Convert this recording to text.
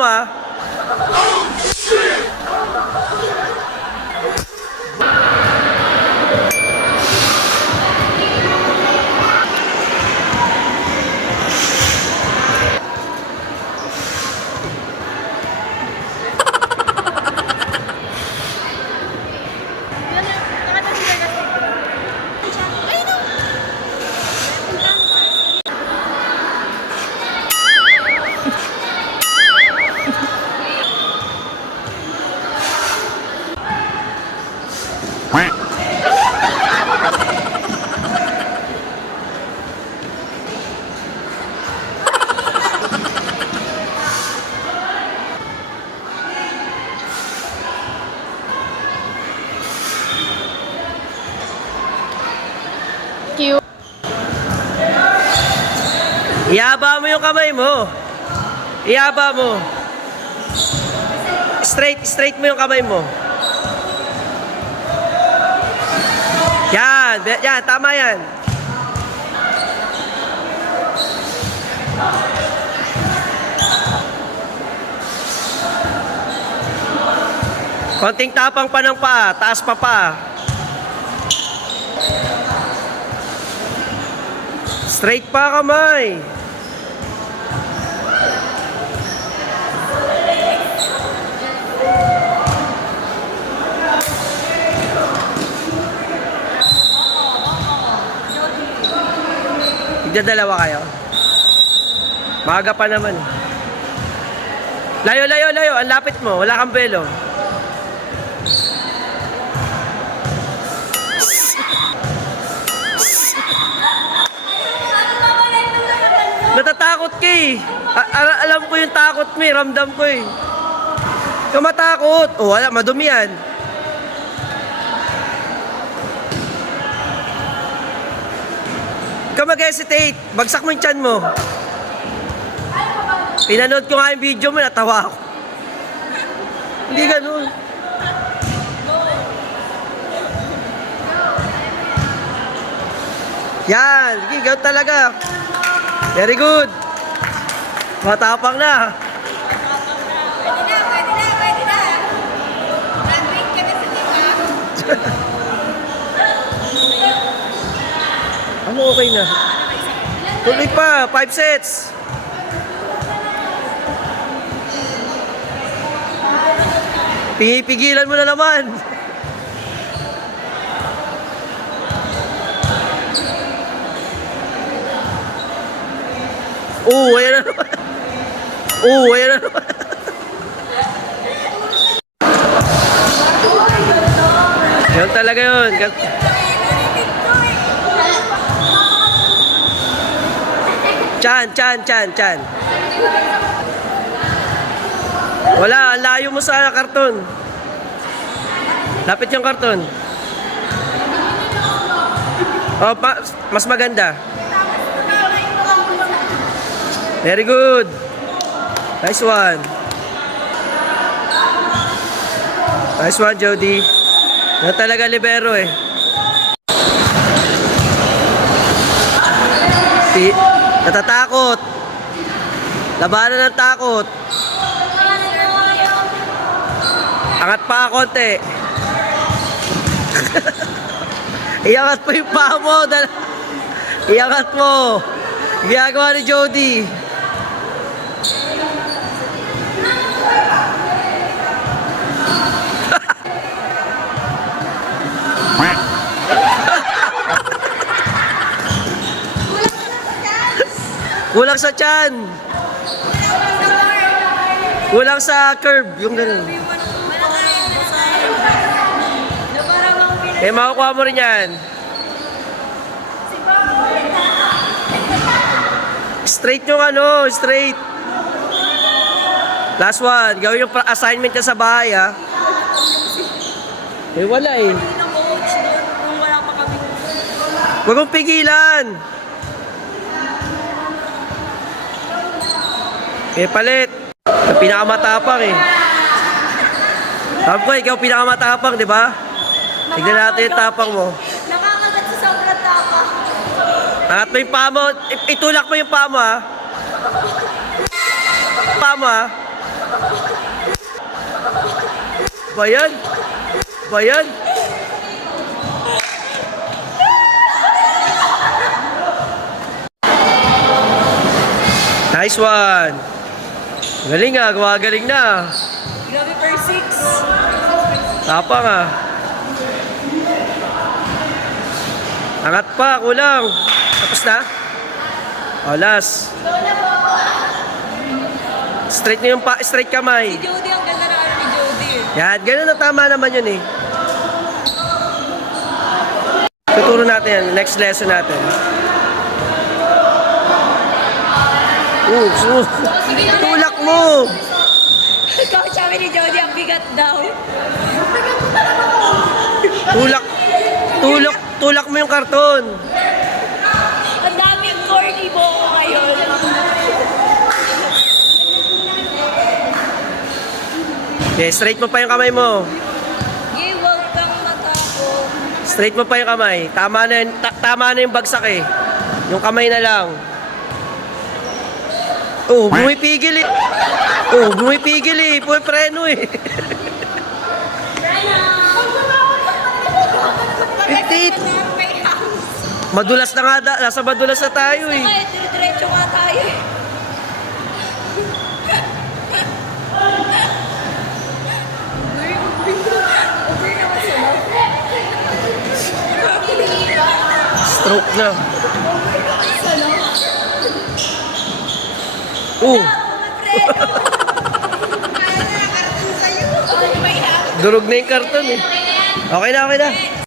mo ah. Cute. Ihaba mo yung kamay mo. Ihaba mo. Straight mo yung kamay mo. Yan, yan, tama yan. Konting tapang pa ng paa, taas pa pa. Straight pa kamay. Tigdadalawa kayo. Maaga pa naman. Layo, layo, layo. Ang lapit mo. Wala kang belo. Natatakot ka eh. Alam ko yung takot mo eh. Ramdam ko eh. Ikaw matakot. Oh, wala. Madumi yan. Ikaw mag-hesitate. Bagsak mo yung tiyan mo. Pinanood ko nga yung video mo. Natawa ako. Hindi ganun. Yan. Ikaw talaga. Very good. Matapang na. Pwede na. Nag-break ka na sa lima. Ano okay na? Tuloy pa. 5 sets. Pigilan mo na naman. Ayan na naman. Ayan na naman. Yan talaga yun. Chan. Wala, ang layo mo sa karton. Lapit yung karton. Oh, mas maganda. Very good. Nice one. Nice one, Jody. Yan talaga libero eh. Natatakot. Labanan ng takot. Angat pa konti. Iangat mo yung paa mo. Iangat mo. Ginagawa ni Jody. Kulang sa tiyan. Kulang sa curve. Yung ganun. Eh, makukuha mo rin yan. Straight yung ano, straight. Last one. Gawin yung assignment niya sa bahay, ha. Eh, wala eh. Huwag mong pigilan. Eh, palit. Ikaw pinakamatapang eh. Sabi ko, ikaw pinakamatapang, di ba? Tignan natin yung tapang mo. Nakakagat sa sobrang tapang. Angat mo yung paa mo. Itulak mo yung paa mo, ha. Paa mo, ha. Bayan? Bayan? Nice one. Galing ah, gumagaling na. Grabe per 6. Tapang ah. Angat pa, kulang. Tapos na? O, last. Straight na yung straight kamay. Jody, ang ganda na ano ni Jody. Yan, ganun na tama naman yun eh. Tuturo natin yan, next lesson natin. Tulak mo! Ikaw, sabi ni Jody, ang bigat daw. Tulak mo yung karton. Ang daming corny mo ko ngayon. Okay, straight mo pa yung kamay mo. Gay, huwag kang matakot. Straight mo pa yung kamay. Tama na, tama na yung bagsak eh. Yung kamay na lang. Oh, bumipigil eh. Oh, bumipigil eh. Preno eh. 58. Madulas na nga, nasa madulas na tayo eh. Ay, dire-diretso nga tayo eh. Stroke na. Oh, durog na yung karton eh. Okay na, okay na.